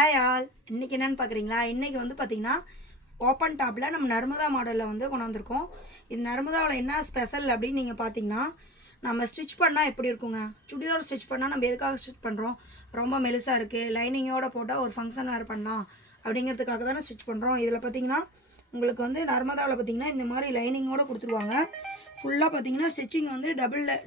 Hi all, இன்றைக்கி என்னென்னு பார்க்குறீங்களா? இன்றைக்கி வந்து பார்த்திங்கன்னா ஓப்பன் டாப்பில் நம்ம நர்மதா மாடலில் வந்து கொண்டு வந்திருக்கோம். இது நர்மதாவில் என்ன ஸ்பெஷல் அப்படின்னு நீங்கள் பார்த்தீங்கன்னா, நம்ம ஸ்டிச் பண்ணால் எப்படி இருக்குங்க? சுடிதார் ஸ்டிச் பண்ணால் நம்ம எதுக்காக ஸ்டிச் பண்ணுறோம்? ரொம்ப மெலிசாக இருக்குது, லைனிங்கோடு போட்டால் ஒரு ஃபங்க்ஷன் வேறு பண்ணலாம் அப்படிங்கிறதுக்காக தானே ஸ்டிச் பண்ணுறோம். இதில் பார்த்திங்கன்னா உங்களுக்கு வந்து நர்மதாவில் பார்த்திங்கன்னா இந்த மாதிரி லைனிங்கோடு கொடுத்துருவாங்க. ஃபுல்லாக பார்த்திங்கன்னா ஸ்டிச்சிங் வந்து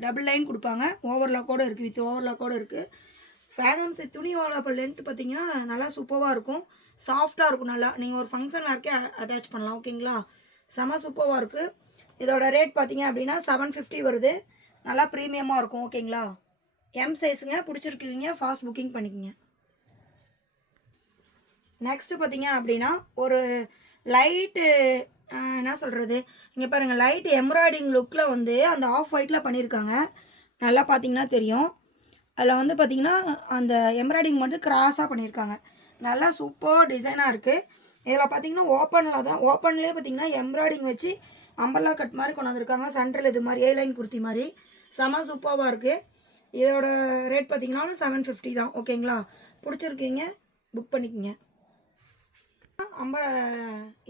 டபுள் லைன் கொடுப்பாங்க. ஓவர்லாக்கோடு இருக்குது, வித் ஓவர்லாக்கோடு இருக்குது. ஃபேகன்ஸு துணியோட இப்போ லென்த்து பார்த்தீங்கன்னா நல்லா சூப்பராக இருக்கும், சாஃப்டாக இருக்கும். நல்லா நீங்கள் ஒரு ஃபங்க்ஷன் வேர்க்கே அட்டாச் பண்ணலாம். ஓகேங்களா? செம சூப்பராக இருக்குது. இதோட ரேட் பார்த்தீங்க அப்படின்னா 750 வருது. நல்லா ப்ரீமியமாக இருக்கும். ஓகேங்களா? எம் சைஸுங்க. பிடிச்சிருக்குங்க, ஃபாஸ்ட் புக்கிங் பண்ணிக்கோங்க. நெக்ஸ்ட்டு பார்த்தீங்க அப்படின்னா ஒரு லைட்டு என்ன சொல்கிறது, இங்கே பாருங்கள், லைட் எம்ப்ராய்டிங் லுக்கில் வந்து அந்த ஆஃப் ஒயிட்டில் பண்ணியிருக்காங்க. நல்லா பார்த்தீங்கன்னா தெரியும். அதில் வந்து பார்த்திங்கன்னா அந்த எம்ப்ராய்டிங் மட்டும் கிராஸாக பண்ணியிருக்காங்க. நல்லா சூப்பர் டிசைனாக இருக்குது. இதில் பார்த்திங்கன்னா ஓப்பன்லேயே பார்த்திங்கன்னா எம்ப்ராய்டிங் வச்சு அம்பர்லா கட் மாதிரி கொண்டு வந்திருக்காங்க. சென்ட்ரல் இது மாதிரி ஏலைன் குர்த்தி மாதிரி செம சூப்பராக இருக்குது. இதோட ரேட் பார்த்திங்கன்னா 750 தான். ஓகேங்களா? பிடிச்சிருக்கீங்க, புக் பண்ணிக்கோங்க.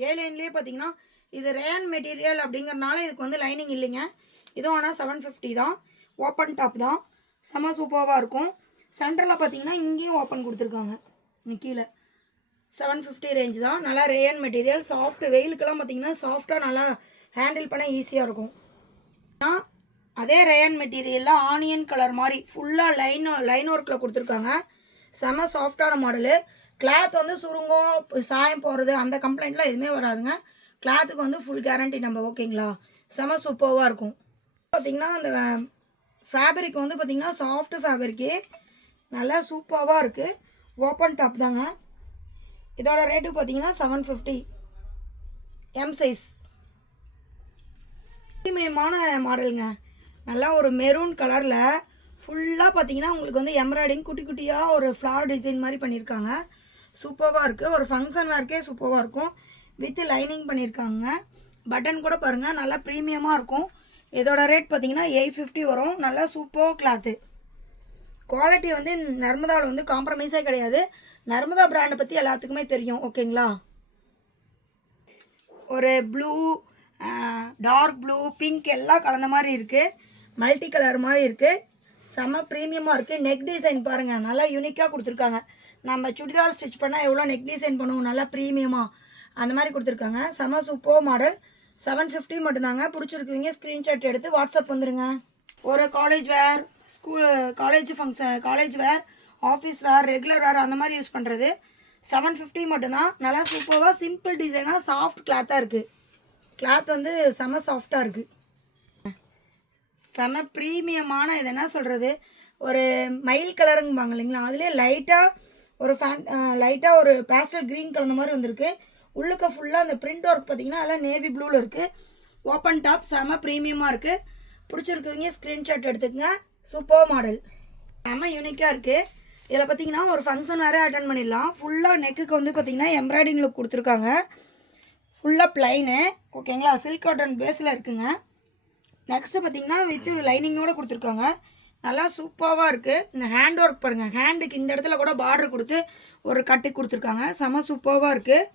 ஏலைன்லேயே பார்த்திங்கன்னா இது ரேன் மெட்டீரியல் அப்படிங்கிறனால இதுக்கு வந்து லைனிங் இல்லைங்க. இதுவும் ஆனால் 750 தான். ஓப்பன் டாப் தான், செம்ம சூப்பராக இருக்கும். சென்டரில் பார்த்தீங்கன்னா இங்கேயும் ஓப்பன் கொடுத்துருக்காங்க. கீழே 750 ரேஞ்ச் தான். நல்லா ரேயன் மெட்டீரியல், சாஃப்ட். வெயிலுக்கெல்லாம் பார்த்தீங்கன்னா சாஃப்டாக நல்லா ஹேண்டில் பண்ண ஈஸியாக இருக்கும். அதே ரேயன் மெட்டீரியலில் ஆனியன் கலர் மாதிரி ஃபுல்லாக லைன் ஒர்க்கில் கொடுத்துருக்காங்க. செம்ம சாஃப்டான மாடலு. கிளாத் வந்து சுருங்கம், சாயம் போகிறது அந்த கம்ப்ளைண்ட்லாம் எதுவுமே வராதுங்க. கிளாத்துக்கு வந்து ஃபுல் கேரண்டி நம்ம. ஓகேங்களா? செம்ம சூப்பராக இருக்கும். பார்த்திங்கன்னா அந்த ஃபேப்ரிக் வந்து பார்த்திங்கன்னா சாஃப்ட் ஃபேப்ரிக்கு, நல்லா சூப்பராக இருக்குது. ஓப்பன் டாப் தாங்க. இதோட ரேட்டு பார்த்திங்கன்னா 750. M size. ப்ரீமியமான மாடலுங்க. நல்லா ஒரு மெரூன் கலரில் ஃபுல்லாக பார்த்திங்கன்னா உங்களுக்கு வந்து எம்ப்ராய்டிங் குட்டி குட்டியாக ஒரு ஃப்ளவர் டிசைன் மாதிரி பண்ணியிருக்காங்க. சூப்பராக இருக்குது. ஒரு ஃபங்க்ஷன் வேர்க்கே சூப்பராக இருக்கும். வித் லைனிங் பண்ணியிருக்காங்க. பட்டன் கூட பாருங்கள், நல்லா ப்ரீமியமாக இருக்கும். இதோட ரேட் பார்த்தீங்கன்னா 850 வரும். நல்லா சூப்பர் கிளாத்து. குவாலிட்டி வந்து நர்மதாவில் வந்து காம்ப்ரமைஸே கிடையாது. நர்மதா பிராண்டை பற்றி எல்லாத்துக்குமே தெரியும். ஓகேங்களா? ஒரு ப்ளூ, டார்க் ப்ளூ, பிங்க் எல்லாம் கலந்த மாதிரி இருக்குது. மல்டி கலர் மாதிரி இருக்குது. செம்ம ப்ரீமியமாக இருக்குது. நெக் டிசைன் பாருங்கள், நல்லா யூனிக்காக கொடுத்துருக்காங்க. நம்ம சுடிதார் ஸ்டிச் பண்ணால் எவ்வளோ நெக் டிசைன் பண்ணுவோம், நல்லா ப்ரீமியமாக அந்த மாதிரி கொடுத்துருக்காங்க. செம்ம சூப்பர் மாடல். 750 மட்டும்தாங்க. பிடிச்சிருக்குவீங்க ஸ்க்ரீன்ஷாட் எடுத்து வாட்ஸ்அப் வந்துடுங்க. ஒரு காலேஜ் வேர், காலேஜ் ஃபங்க்ஷன், காலேஜ் வேர், ஆஃபீஸ் வேர், ரெகுலர் வேர் அந்த மாதிரி யூஸ் பண்ணுறது 750 மட்டும்தான். நல்லா சூப்பராக சிம்பிள் டிசைனாக சாஃப்ட் கிளாத்தாக இருக்குது. கிளாத் வந்து செம சாஃப்டாக இருக்குது. செம ப்ரீமியமான, இது என்ன சொல்கிறது, ஒரு மயில் கலருங்குவாங்க இல்லைங்களா, அதுலேயே லைட்டாக ஒரு பேஸ்டல் க்ரீன் கலந்த மாதிரி வந்திருக்கு. உள்ளுக்க ஃபுல்லாக அந்த பிரிண்ட் ஒர்க் பார்த்திங்கன்னா எல்லாம் நேவி ப்ளூவில் இருக்குது. ஓப்பன் டாப், செம ப்ரீமியமாக இருக்குது. பிடிச்சிருக்குவீங்க ஸ்க்ரீன்ஷாட் எடுத்துக்கங்க. சூப்பர் மாடல், செம யூனிக்காக இருக்குது. இதில் பார்த்திங்கன்னா ஒரு ஃபங்க்ஷன் வேறு அட்டன் பண்ணிடலாம். ஃபுல்லாக நெக்குக்கு வந்து பார்த்திங்கன்னா எம்ப்ராய்டிங் லுக் கொடுத்துருக்காங்க. ஃபுல்லாக ப்ளைனு. ஓகேங்களா? சில்க் காட்டன் பேஸில் இருக்குங்க. நெக்ஸ்ட்டு பார்த்திங்கன்னா வித் லைனிங்கோடு கொடுத்துருக்காங்க. நல்லா சூப்பராக இருக்குது. இந்த ஹேண்ட் ஒர்க் பாருங்கள், ஹேண்டுக்கு இந்த இடத்துல கூட பார்டர் கொடுத்து ஒரு கட்டு கொடுத்துருக்காங்க. செம சூப்பராக இருக்குது.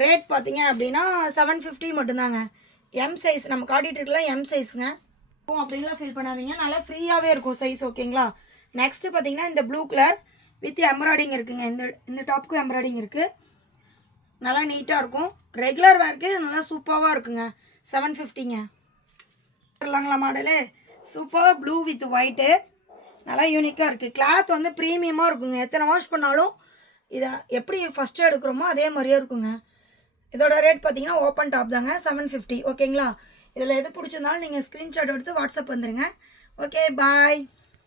ரேட் பார்த்தீங்க அப்படின்னா 750 மட்டும்தாங்க. எம் சைஸ் நம்ம காட்டிகிட்டு இருக்கலாம். எம் சைஸுங்க. அப்படின்லாம் ஃபீல் பண்ணாதீங்க, நல்லா ஃப்ரீயாகவே இருக்கும் சைஸ். ஓகேங்களா? நெக்ஸ்ட்டு பார்த்தீங்கன்னா இந்த ப்ளூ கலர் வித் எம்ப்ராய்டிங் இருக்குங்க. இந்த டாப்புக்கும் எம்ப்ராய்டிங் இருக்குது. நல்லா நீட்டாக இருக்கும். ரெகுலர் வேர்க்கு நல்லா சூப்பராக இருக்குங்க. 750ங்க. இல்லைங்களா model? Super blue with white, நல்லா யூனிக்காக இருக்குது. கிளாத் வந்து ப்ரீமியமாக இருக்குங்க. எத்தனை வாஷ் பண்ணாலும் இதை எப்படி ஃபஸ்ட்டு எடுக்கிறோமோ அதே மாதிரியே இருக்குங்க. இதோட ரேட் பார்த்தீங்கன்னா ஓப்பன் டாப் தாங்க, 750. ஓகேங்களா? இதில் எது பிடிச்சிருந்தாலும் நீங்கள் ஸ்க்ரீன்ஷாட் எடுத்து வாட்ஸ்அப் வந்துடுங்க. ஓகே, பாய்.